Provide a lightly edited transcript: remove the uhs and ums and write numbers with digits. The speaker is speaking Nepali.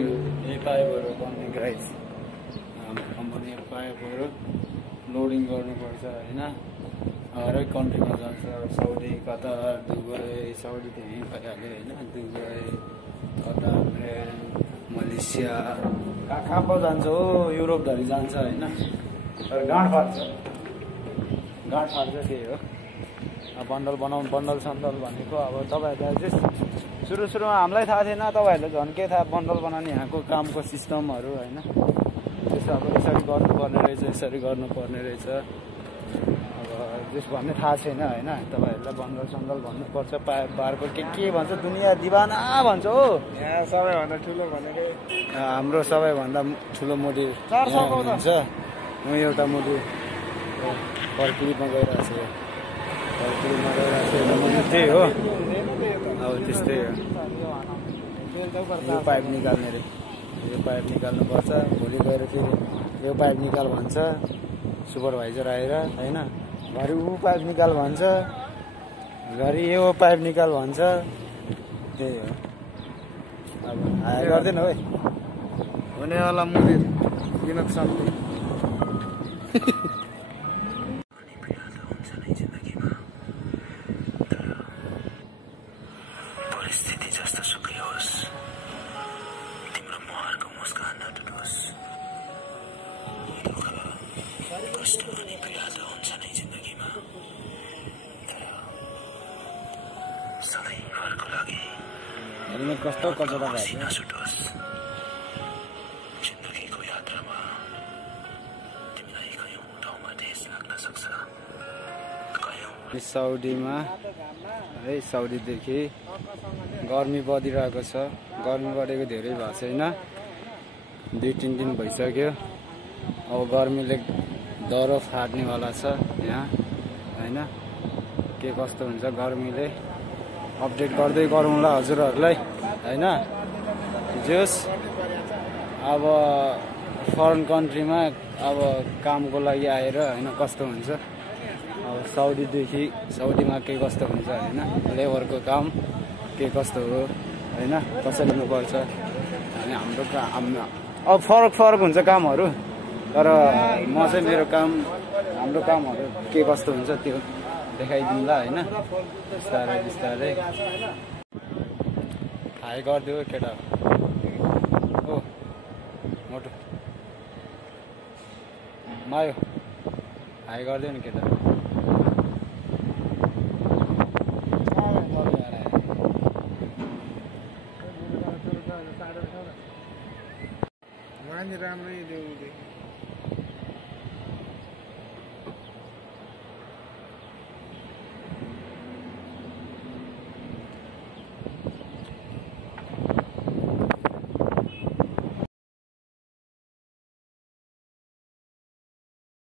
यही पाइपहरू बन्ने गाइस कम्पनी पाइपहरू लोडिङ गर्नुपर्छ होइन। हरेक कन्ट्रीमा जान्छ, साउदी, कतार, दुबई। साउदी त यहीँ भइहाल्यो होइन, दुबई, कतार, मलेसिया, कहाँ पो जान्छ हो, युरोपधरि जान्छ होइन। तर गाँठ फाट्छ त्यही हो। बन्डल बनाउनु, बन्डल सन्डल भनेको अब तपाईँहरूलाई चाहिँ सुरुमा हामीलाई थाहा थिएन, तपाईँहरूले झन् के थाहा बन्डल बनाउने यहाँको कामको सिस्टमहरू होइन। त्यसो अब यसरी गर्नुपर्ने रहेछ, यसरी गर्नुपर्ने रहेछ अब जस भन्ने थाहा छैन होइन। तपाईँहरूलाई बन्डल सन्डल भन्नुपर्छ, पाइप बारको के भन्छ, दुनियाँ दिवाना भन्छ हो। यहाँ सबैभन्दा ठुलो भनेको हाम्रो सबैभन्दा ठुलो मोडी हुन्छ। म एउटा मोडी पर्क्लिपमा गइरहेको छु, त्यही हो। अब त्यस्तै हो, यो पाइप निकाल्ने रे, यो पाइप निकाल्नुपर्छ। भोलि गएर फेरि यो पाइप निकाल भन्छ सुपरभाइजर आएर होइन। घरि ऊ पाइप निकाल भन्छ, घरि यो पाइप निकाल भन्छ, त्यही हो। अब हायर गर्दैन है हुनेवाला मुदिर किन सक्ने। परिस्थिति जस्तो सुकै होस्, तिम्रो मुहारको मुस्कान नटुटोस्। दुःख कष्ट अनि पीडा त हुन्छ नै जिन्दगीमा, तर सधैँभरको लागि कस्तो कचरा नछुटोस्। जिन्दगीको यात्रामा तिमीलाई कयौँ ठाउँमा ठेस लाग्न सक्छ। साउदीमा है, साउदीदेखि गर्मी बढिरहेको छ। गर्मी बढेको धेरै भएको छैन, 2-3 दिन भइसक्यो। अब गर्मीले दह्रो फाट्नेवाला छ यहाँ होइन। के कस्तो हुन्छ गर्मीले अपडेट गर्दै गरौँला हजुरहरूलाई होइन। जोस् अब फरेन कन्ट्रीमा अब कामको लागि आएर होइन कस्तो हुन्छ। अब साउदीमा के कस्तो हुन्छ होइन, लेबरको काम के कस्तो हो होइन, कसरी लिनुपर्छ अनि हाम्रो काम। अब फरक हुन्छ कामहरू, तर म चाहिँ मेरो काम, हाम्रो कामहरू के कस्तो हुन्छ त्यो देखाइदिउँला होइन। बिस्तारै हाई गरिदियो केटा हो मोटो मायो, हाई गरिदियो नि केटा। राम्रै देऊ